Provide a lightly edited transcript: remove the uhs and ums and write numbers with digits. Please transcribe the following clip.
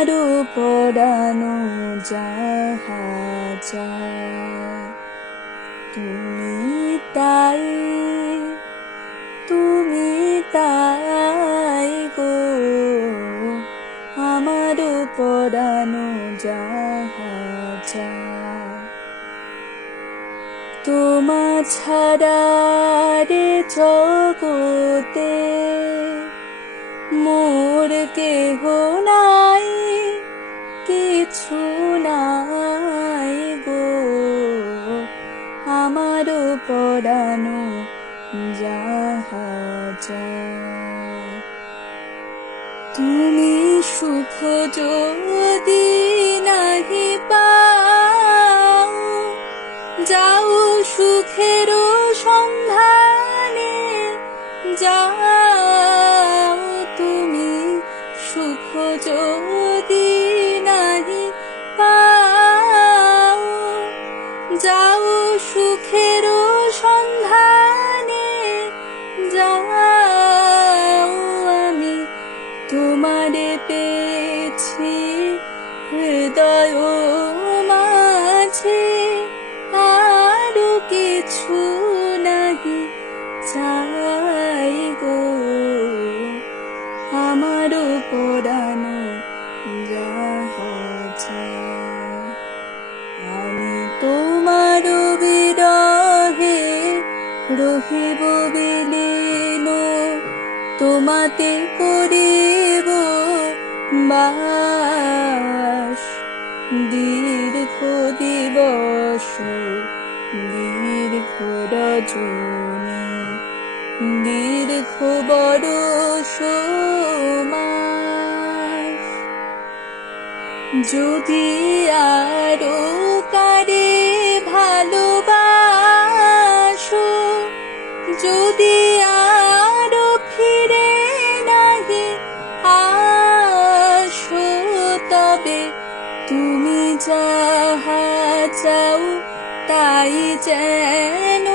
আমারও পরানো যাহা চায় তুমি তাই গো আমারও পরানো যাহা চায় তোমা ছাড়া রে জগতে মোর কেহ নাই কিছু নাই গো আমারও পরানো যাহা চায় তুমি সুখ যদি নাহি পাও যাও সুখের সন্ধানে যাও তুমি সুখ যদি নাহি পাও যাও সুখের সন্ধানে যাও আমি তোমারে পেয়েছি হৃদয় মাঝে আরো কিছু নাহি চাই গো আমারও পরানো যাহা চায় আমি তোমার বিরহে রহিব বিলীন তোমাতে করিব বাস দীর্ঘ দিবস দীর্ঘ রজনী দীর্ঘ বরষ মাস যদি আরো কারে ভালোবাসো যদি আরো ফিরে নাহি আসো তবে তুমি যাহা চাও তাই যেন